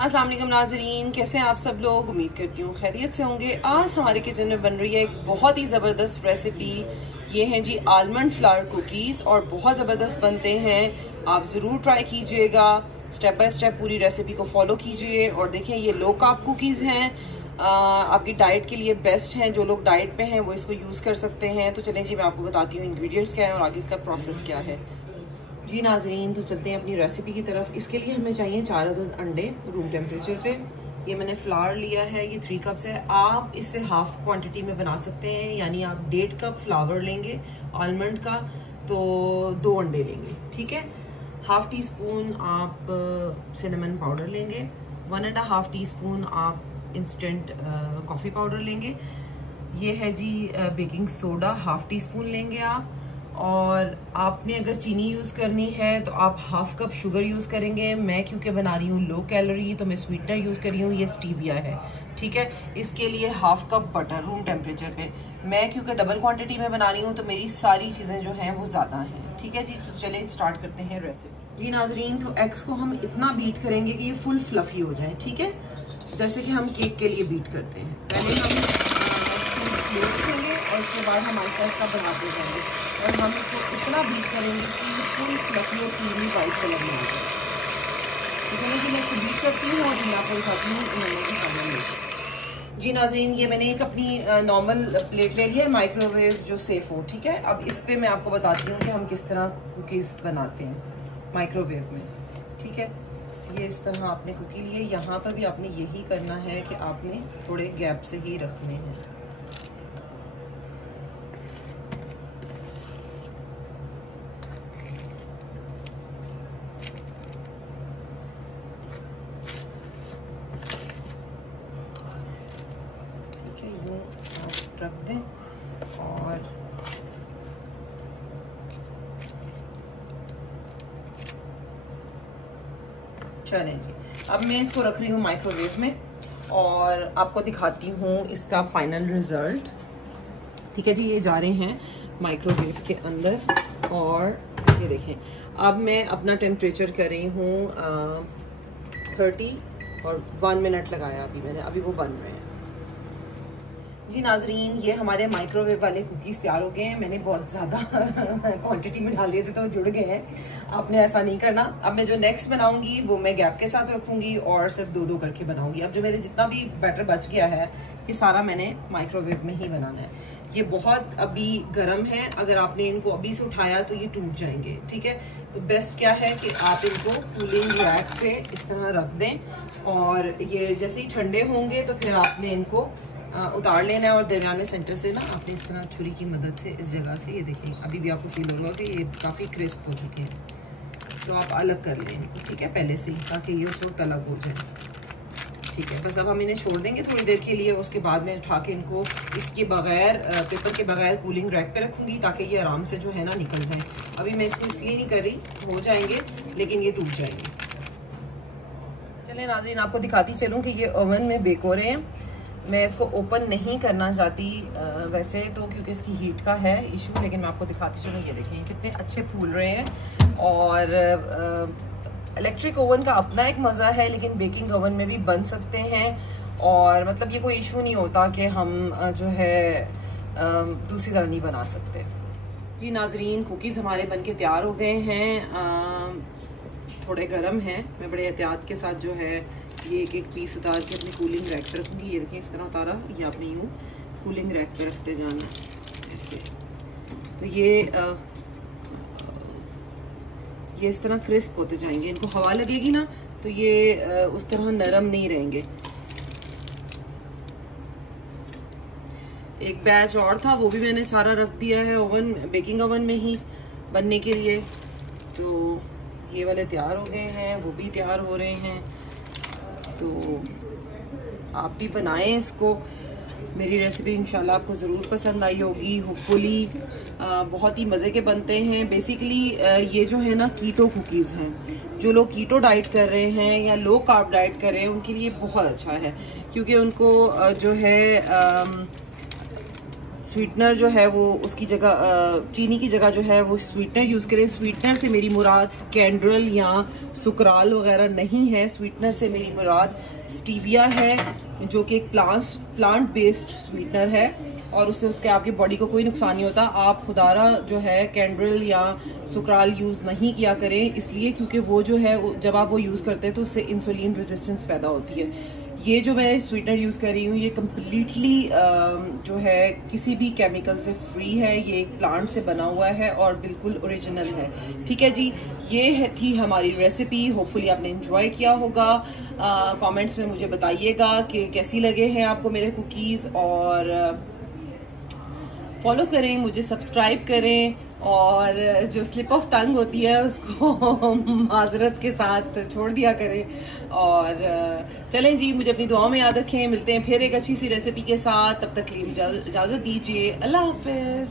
अस्सलाम वालेकुम नाज़रीन, कैसे हैं आप सब लोग। उम्मीद करती हूँ खैरियत से होंगे। आज हमारे किचन में बन रही है एक बहुत ही ज़बरदस्त रेसिपी। ये हैं जी आलमंड फ्लावर कुकीज़ और बहुत ज़बरदस्त बनते हैं। आप ज़रूर ट्राई कीजिएगा, स्टेप बाय स्टेप पूरी रेसिपी को फॉलो कीजिए। और देखें ये लो कार्ब कुकीज़ हैं, आपकी डाइट के लिए बेस्ट हैं। जो लोग डाइट पे हैं वो इसको यूज़ कर सकते हैं। तो चलें जी, मैं आपको बताती हूँ इंग्रेडिएंट्स क्या है और आगे इसका प्रोसेस क्या है। जी नाजरीन, तो चलते हैं अपनी रेसिपी की तरफ। इसके लिए हमें चाहिए 4 अदद अंडे रूम टेम्परेचर पे। ये मैंने फ्लावर लिया है, ये 3 कप्स है। आप इससे हाफ क्वांटिटी में बना सकते हैं, यानी आप 1.5 कप फ्लावर लेंगे आलमंड का तो 2 अंडे लेंगे, ठीक है। हाफ टी स्पून आप सिनेमन पाउडर लेंगे, 1.5 टीस्पून आप इंस्टेंट कॉफ़ी पाउडर लेंगे। ये है जी baking soda, half teaspoon लेंगे आप। और आपने अगर चीनी यूज़ करनी है तो आप हाफ कप शुगर यूज़ करेंगे। मैं क्योंकि बना रही हूँ लो कैलोरी तो मैं स्वीटनर यूज़ कर रही हूँ, ये स्टीविया है, ठीक है। इसके लिए half cup butter room temperature पे। मैं क्योंकि डबल क्वांटिटी में बना रही हूँ तो मेरी सारी चीज़ें जो हैं वो ज़्यादा हैं, ठीक है जी। तो चलिए स्टार्ट करते हैं रेसिपी। जी नाजरीन, तो एग्स को हम इतना बीट करेंगे कि ये फुल फ्लफी हो जाए, ठीक है, जैसे कि हम केक के लिए बीट करते हैं। पहले हम देखेंगे और उसके बाद हम आहिस्ता आहिस्ता बनाते जाएंगे और हम इसको इतना बीट करेंगे कि फुल फ्लफी और क्रीमी वाइट कलर में आ जाए। तो चलिए कि मैं इसको बीट करती हूँ और मैं आपको दिखाती हूँ मैंने की फाइनल में। जी नाज़रीन, ये मैंने एक अपनी नॉर्मल प्लेट ले लिया है, माइक्रोवेव जो सेफ हो, ठीक है। अब इस पे मैं आपको बताती हूँ कि हम किस तरह कुकीज़ बनाते हैं माइक्रोवेव में, ठीक है। ये इस तरह आपने कुकी लिए, यहाँ पर भी आपने यही करना है कि आपने थोड़े गैप से ही रखने हैं। रख दें और चलें जी, अब मैं इसको रख रही हूँ माइक्रोवेव में और आपको दिखाती हूँ इसका फाइनल रिजल्ट, ठीक है जी। ये जा रहे हैं माइक्रोवेव के अंदर और ये देखें। अब मैं अपना टेम्परेचर कर रही हूँ 30 और 1 मिनट लगाया अभी मैंने, अभी वो बन रहे हैं। जी नाजरीन, ये हमारे माइक्रोवेव वाले कुकीज़ तैयार हो गए हैं। मैंने बहुत ज़्यादा क्वांटिटी में डाल दिए थे तो जुड़ गए हैं। आपने ऐसा नहीं करना। अब मैं जो नेक्स्ट बनाऊंगी वो मैं गैप के साथ रखूंगी और सिर्फ 2-2 करके बनाऊंगी। अब जो मेरे जितना भी बैटर बच गया है ये सारा मैंने माइक्रोवेव में ही बनाना है। ये बहुत अभी गर्म है, अगर आपने इनको अभी से उठाया तो ये टूट जाएंगे, ठीक है। तो बेस्ट क्या है कि आप इनको कूलिंग रैक पे इस तरह रख दें और ये जैसे ही ठंडे होंगे तो फिर आपने इनको उतार लेना है और दरमियान में सेंटर से ना आपने इस तरह छुरी की मदद से इस जगह से, ये देखिए अभी भी आपको फील होगा कि ये काफ़ी क्रिस्प हो चुके हैं। तो आप अलग कर लें इनको, ठीक है, पहले से ही, ताकि ये उस वक्त अलग हो जाए, ठीक है। बस अब हम इन्हें छोड़ देंगे थोड़ी देर के लिए। उसके बाद में उठा के इनको इसके बगैर पेपर के बगैर कूलिंग रैक पे रखूँगी ताकि ये आराम से जो है ना निकल जाए। अभी मैं इसको इसलिए नहीं कर रही, हो जाएंगे लेकिन ये टूट जाएंगे। चलिए नाज़रीन, आपको दिखाती चलूँ कि ये ओवन में बेक हो रहे हैं। मैं इसको ओपन नहीं करना चाहती वैसे तो, क्योंकि इसकी हीट का है इशू, लेकिन मैं आपको दिखाती चलूँ। ये देखें कितने अच्छे फूल रहे हैं। और इलेक्ट्रिक ओवन का अपना एक मज़ा है, लेकिन बेकिंग ओवन में भी बन सकते हैं और मतलब ये कोई इशू नहीं होता कि हम जो है दूसरी तरह नहीं बना सकते। जी नाजरीन, कुकीज़ हमारे बन के तैयार हो गए हैं। थोड़े गर्म हैं, मैं बड़े एहतियात के साथ जो है ये एक पीस उतार के अपनी कूलिंग रैक पे रखूँगी। ये देखें इस तरह उतारा, ये आपने यूँ कूलिंग रैक पे रखते जाना ऐसे। तो ये इस तरह क्रिस्प होते जाएंगे। इनको हवा लगेगी ना तो ये उस तरह नरम नहीं रहेंगे। एक बैच और था, वो भी मैंने सारा रख दिया है ओवन, बेकिंग ओवन में ही बनने के लिए। तो ये वाले तैयार हो गए हैं, वो भी तैयार हो रहे हैं। तो आप भी बनाएं इसको। मेरी रेसिपी इंशाल्लाह आपको ज़रूर पसंद आई होगी, होपफुली। बहुत ही मज़े के बनते हैं। बेसिकली ये जो है ना कीटो कुकीज़ हैं। जो लोग कीटो डाइट कर रहे हैं या लो कार्ब डाइट कर रहे हैं उनके लिए बहुत अच्छा है, क्योंकि उनको जो है स्वीटनर जो है वो उसकी जगह चीनी की जगह जो है वो स्वीटनर यूज करें। स्वीटनर से मेरी मुराद कैंड्रल या सुकराल वगैरह नहीं है। स्वीटनर से मेरी मुराद स्टीविया है, जो कि एक प्लांट बेस्ड स्वीटनर है और उससे उसके आपकी बॉडी को कोई नुकसान नहीं होता। आप खुदारा जो है कैंड्रल या सुकराल यूज नहीं किया करें, इसलिए क्योंकि वो जो है जब आप वो यूज करते हैं तो उससे इंसुलिन रेजिस्टेंस पैदा होती है। ये जो मैं स्वीटनर यूज कर रही हूँ ये कम्प्लीटली जो है किसी भी केमिकल से फ्री है। ये एक प्लांट से बना हुआ है और बिल्कुल ओरिजिनल है। ठीक है जी, ये थी हमारी रेसिपी। होपफुली आपने एंजॉय किया होगा। कमेंट्स में मुझे बताइएगा कि कैसी लगे हैं आपको मेरे कुकीज, और फॉलो करें, मुझे सब्सक्राइब करें, और जो स्लिप ऑफ टंग होती है उसको माजरत के साथ छोड़ दिया करें। और चलें जी, मुझे अपनी दुआओं में याद रखें। मिलते हैं फिर एक अच्छी सी रेसिपी के साथ, तब तक के लिए इजाजत दीजिए। अल्लाह हाफिज।